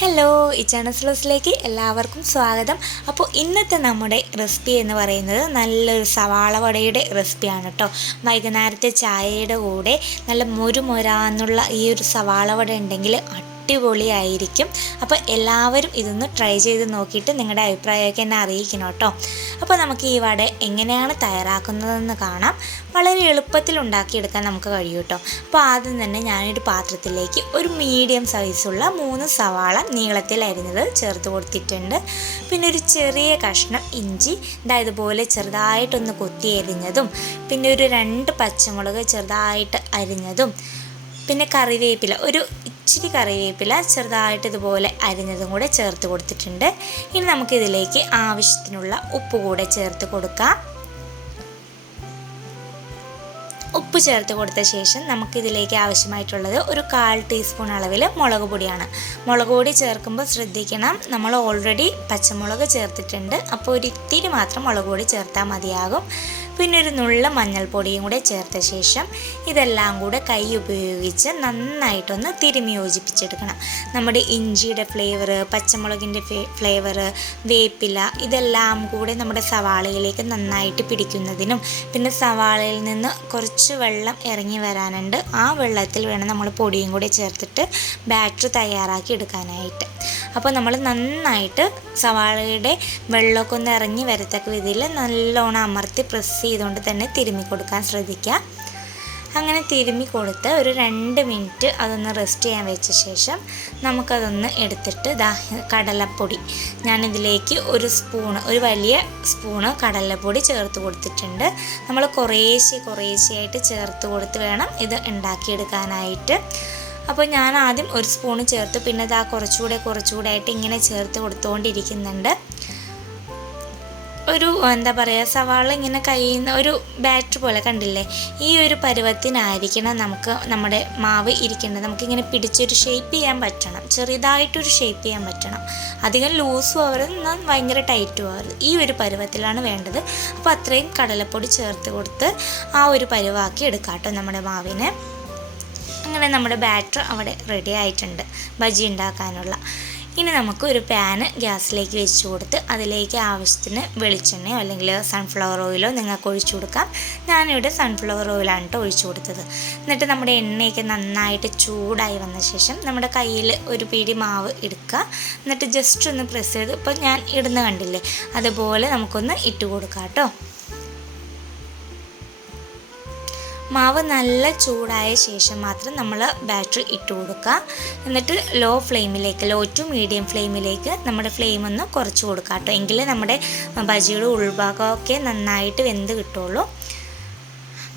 Hello ഇച്ചാണസ് ലോസിലേക്ക് എല്ലാവർക്കും സ്വാഗതം. അപ്പോൾ ഇന്നത്തെ നമ്മുടെ റെസിപ്പി എന്ന് പറയുന്നത് നല്ലൊരു സവാള വടയുടെ റെസിപ്പിയാണ് കേട്ടോ വൈകുന്നേരത്തെ ചായയുടെ കൂടെ നല്ല മൊരുമൊരാന്നുള്ള ഈ ഒരു സവാള വട ഉണ്ടെങ്കിൽ അടിപൊളിയായിരിക്കും. അപ്പോൾ എല്ലാവരും ഇതൊന്ന് ട്രൈ ചെയ്ത് നോക്കിയിട്ട് നിങ്ങളുടെ അഭിപ്രായമൊക്കെ എന്നെ അറിയിക്കണം കേട്ടോ. അപ്പോൾ നമുക്ക് ഈ വട എങ്ങനെയാണ് തയ്യാറാക്കുന്നതെന്ന് കാണാം. വളരെ എളുപ്പത്തിൽ ഉണ്ടാക്കിയെടുക്കാൻ നമുക്ക് കഴിയും കേട്ടോ. അപ്പോൾ ആദ്യം തന്നെ ഞാനൊരു പാത്രത്തിലേക്ക് ഒരു മീഡിയം സൈസുള്ള മൂന്ന് സവാള നീളത്തിൽ അരിഞ്ഞത് ചേർത്ത് കൊടുത്തിട്ടുണ്ട്. പിന്നെ ഒരു ചെറിയ കഷ്ണം ഇഞ്ചി ഇതാ ഇതുപോലെ ചെറുതായിട്ടൊന്ന് കൊത്തി അരിഞ്ഞതും പിന്നെ ഒരു രണ്ട് പച്ചമുളക് ചെറുതായിട്ട് അരിഞ്ഞതും പിന്നെ കറിവേപ്പില. ഒരു ഇച്ചിരി കറിവേപ്പില ചെറുതായിട്ട് ഇതുപോലെ അരിഞ്ഞതും കൂടെ ചേർത്ത് കൊടുത്തിട്ടുണ്ട്. ഇനി നമുക്കിതിലേക്ക് ആവശ്യത്തിനുള്ള ഉപ്പ് കൂടെ ചേർത്ത് കൊടുക്കാം. ഉപ്പ് ചേർത്ത് കൊടുത്ത ശേഷം നമുക്കിതിലേക്ക് ആവശ്യമായിട്ടുള്ളത് ഒരു കാൽ ടീസ്പൂൺ അളവിൽ മുളക് പൊടിയാണ്. മുളക് പൊടി ചേർക്കുമ്പോൾ ശ്രദ്ധിക്കണം നമ്മൾ ഓൾറെഡി പച്ചമുളക് ചേർത്തിട്ടുണ്ട്. അപ്പോൾ ഒരു ഇത്തിരി മാത്രം മുളക് പൊടി ചേർത്താൽ മതിയാകും. പിന്നെ ഒരു നുള്ള മഞ്ഞൾപ്പൊടിയും കൂടെ ചേർത്ത ശേഷം ഇതെല്ലാം കൂടെ കൈ ഉപയോഗിച്ച് നന്നായിട്ടൊന്ന് തിരുമി യോജിപ്പിച്ചെടുക്കണം. നമ്മുടെ ഇഞ്ചിയുടെ ഫ്ലേവർ പച്ചമുളകിന്റെ ഫ്ലേവർ വേപ്പില ഇതെല്ലാം കൂടെ നമ്മുടെ സവാളയിലേക്ക് നന്നായിട്ട് പിടിക്കുന്നതിനും പിന്നെ സവാളയിൽ നിന്ന് കുറച്ച് വെള്ളം ഇറങ്ങി വരാനുണ്ട്. ആ വെള്ളത്തിൽ വേണം നമ്മൾ പൊടിയും കൂടെ ചേർത്തിട്ട് ബാറ്റർ തയ്യാറാക്കി എടുക്കാനായിട്ട്. അപ്പോൾ നമ്മൾ നന്നായിട്ട് സവാളയുടെ വെള്ളമൊക്കെ ഒന്ന് ഇറങ്ങി വരത്തക്ക രീതിയിൽ നല്ലോണം അമർത്തി പ്രസ് ചെയ്തുകൊണ്ട് തന്നെ തിരുമ്മി കൊടുക്കാൻ ശ്രദ്ധിക്കുക അങ്ങനെ തിരുമ്മി കൊടുത്ത് ഒരു രണ്ട് മിനിറ്റ് അതൊന്ന് റെസ്റ്റ് ചെയ്യാൻ വെച്ച ശേഷം നമുക്കതൊന്ന് എടുത്തിട്ട് ദാ കടലപ്പൊടി. ഞാനിതിലേക്ക് ഒരു സ്പൂണ് ഒരു വലിയ സ്പൂണ് കടലപ്പൊടി ചേർത്ത് കൊടുത്തിട്ടുണ്ട്. നമ്മൾ കുറേശ്ശെ ആയിട്ട് ചേർത്ത് കൊടുത്ത് വേണം ഇത് ഉണ്ടാക്കിയെടുക്കാനായിട്ട്. അപ്പോൾ ഞാൻ ആദ്യം ഒരു സ്പൂൺ ചേർത്ത് പിന്നെ ഇതാ കുറച്ചുകൂടെ കുറച്ചുകൂടെ ആയിട്ട് ഇങ്ങനെ ചേർത്ത് കൊടുത്തുകൊണ്ടിരിക്കുന്നുണ്ട് ഒരു എന്താ പറയുക സവാള ഇങ്ങനെ കഴിയുന്ന ഒരു ബാറ്റർ പോലെ കണ്ടില്ലേ? ഈ ഒരു പരുവത്തിനായിരിക്കണം നമുക്ക് നമ്മുടെ മാവ് ഇരിക്കേണ്ടത്. നമുക്കിങ്ങനെ പിടിച്ചൊരു ഷേപ്പ് ചെയ്യാൻ പറ്റണം. ചെറുതായിട്ടൊരു ഷേപ്പ് ചെയ്യാൻ പറ്റണം. അധികം ലൂസും ആവരുത് ഭയങ്കര ടൈറ്റും ആവരുത് ഈ ഒരു പരുവത്തിലാണ് വേണ്ടത്. അപ്പോൾ അത്രയും കടലപ്പൊടി ചേർത്ത് കൊടുത്ത് ആ ഒരു പരുവാക്കി എടുക്കാം കേട്ടോ നമ്മുടെ മാവിനെ. അങ്ങനെ നമ്മുടെ ബാറ്റർ അവിടെ റെഡി ആയിട്ടുണ്ട്. ബജി ഉണ്ടാക്കാനുള്ള. ഇനി നമുക്ക് ഒരു പാന് ഗ്യാസിലേക്ക് വെച്ച് കൊടുത്ത് അതിലേക്ക് ആവശ്യത്തിന് വെളിച്ചെണ്ണയോ അല്ലെങ്കിൽ സൺഫ്ലവർ ഓയിലോ നിങ്ങൾക്ക് ഒഴിച്ചു കൊടുക്കാം. ഞാനിവിടെ സൺഫ്ലവർ ഓയിലാണ് കേട്ടോ ഒഴിച്ചു കൊടുത്തത്. എന്നിട്ട് നമ്മുടെ എണ്ണയൊക്കെ നന്നായിട്ട് ചൂടായി വന്ന ശേഷം നമ്മുടെ കയ്യിൽ ഒരു പിടി മാവ് എടുക്കുക. എന്നിട്ട് ജസ്റ്റ് ഒന്ന് പ്രസ് ചെയ്ത് ഇപ്പോൾ ഞാൻ ഇടുന്ന കണ്ടില്ലേ? അതുപോലെ നമുക്കൊന്ന് ഇട്ട് കൊടുക്കാം കേട്ടോ മാവ് നല്ല ചൂടായ ശേഷം മാത്രം നമ്മൾ ബാറ്ററി ഇട്ട് കൊടുക്കുക. എന്നിട്ട് ലോ ഫ്ലെയിമിലേക്ക് ലോ ടു മീഡിയം ഫ്ലെയിമിലേക്ക് നമ്മുടെ ഫ്ലെയിം ഒന്ന് കുറച്ച് കൊടുക്കുക കേട്ടോ. എങ്കിലേ നമ്മുടെ ബജിയുടെ ഉൾഭാഗമൊക്കെ നന്നായിട്ട് വെന്ത് കിട്ടുള്ളൂ.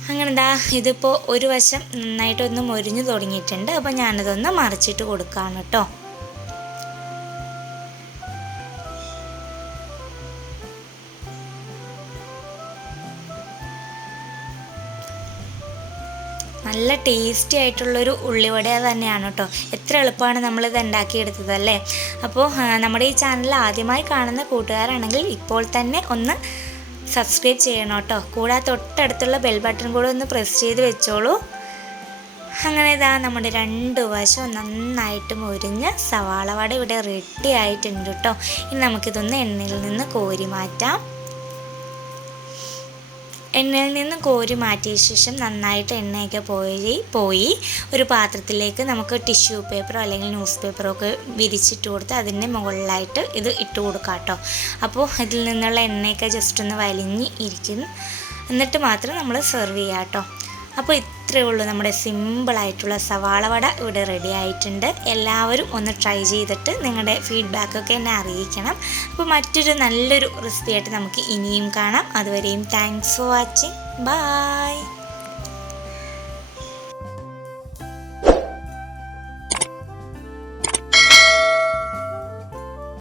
അങ്ങനെ എന്താ ഇതിപ്പോൾ ഒരു വശം നന്നായിട്ടൊന്ന് മൊരിഞ്ഞു തുടങ്ങിയിട്ടുണ്ട്. അപ്പോൾ ഞാനതൊന്ന് മറിച്ചിട്ട് കൊടുക്കുകയാണ് കേട്ടോ. നല്ല ടേസ്റ്റി ആയിട്ടുള്ളൊരു ഉള്ളിവട തന്നെയാണ് കേട്ടോ എത്ര എളുപ്പമാണ് നമ്മളിത് ഉണ്ടാക്കിയെടുത്തത് അല്ലേ? അപ്പോൾ നമ്മുടെ ഈ ചാനൽ ആദ്യമായി കാണുന്ന കൂട്ടുകാരാണെങ്കിൽ ഇപ്പോൾ തന്നെ ഒന്ന് സബ്സ്ക്രൈബ് ചെയ്യണം കേട്ടോ കൂടാതെ തൊട്ടടുത്തുള്ള ബെൽ ബട്ടൺ കൂടെ ഒന്ന് പ്രസ് ചെയ്ത് വെച്ചോളൂ. അങ്ങനെ ഇതാ നമ്മുടെ രണ്ട് വശവും നന്നായിട്ട് മുരിഞ്ഞ് സവാള വട ഇവിടെ റെഡി ആയിട്ടുണ്ട് കേട്ടോ ഇനി നമുക്കിതൊന്ന് എണ്ണയിൽ നിന്ന് കോരി മാറ്റാം. എണ്ണയിൽ നിന്ന് കോരി മാറ്റിയ ശേഷം നന്നായിട്ട് എണ്ണയൊക്കെ പോയി പോയി ഒരു പാത്രത്തിലേക്ക് നമുക്ക് ടിഷ്യൂ പേപ്പറോ അല്ലെങ്കിൽ ന്യൂസ് പേപ്പറോ ഒക്കെ വിരിച്ചിട്ട് കൊടുത്ത് അതിന്റെ മുകളിലായിട്ട് ഇത് ഇട്ട് കൊടുക്കാം കേട്ടോ. അപ്പോൾ ഇതിൽ നിന്നുള്ള എണ്ണയൊക്കെ ജസ്റ്റ് ഒന്ന് വലിഞ്ഞ് ഇരിക്കും എന്നിട്ട് മാത്രം നമ്മൾ സെർവ് ചെയ്യാം കേട്ടോ. അപ്പോൾ ഇത്രയേ ഉള്ളൂ നമ്മുടെ സിമ്പിളായിട്ടുള്ള സവാള വട ഇവിടെ റെഡി ആയിട്ടുണ്ട്. എല്ലാവരും ഒന്ന് ട്രൈ ചെയ്തിട്ട് നിങ്ങളുടെ ഫീഡ്ബാക്കൊക്കെ എന്നെ അറിയിക്കണം. അപ്പോൾ മറ്റൊരു നല്ലൊരു റെസിപ്പി ആയിട്ട് നമുക്ക് ഇനിയും കാണാം. അതുവരെയും താങ്ക്സ് ഫോർ വാച്ചിങ് ബൈ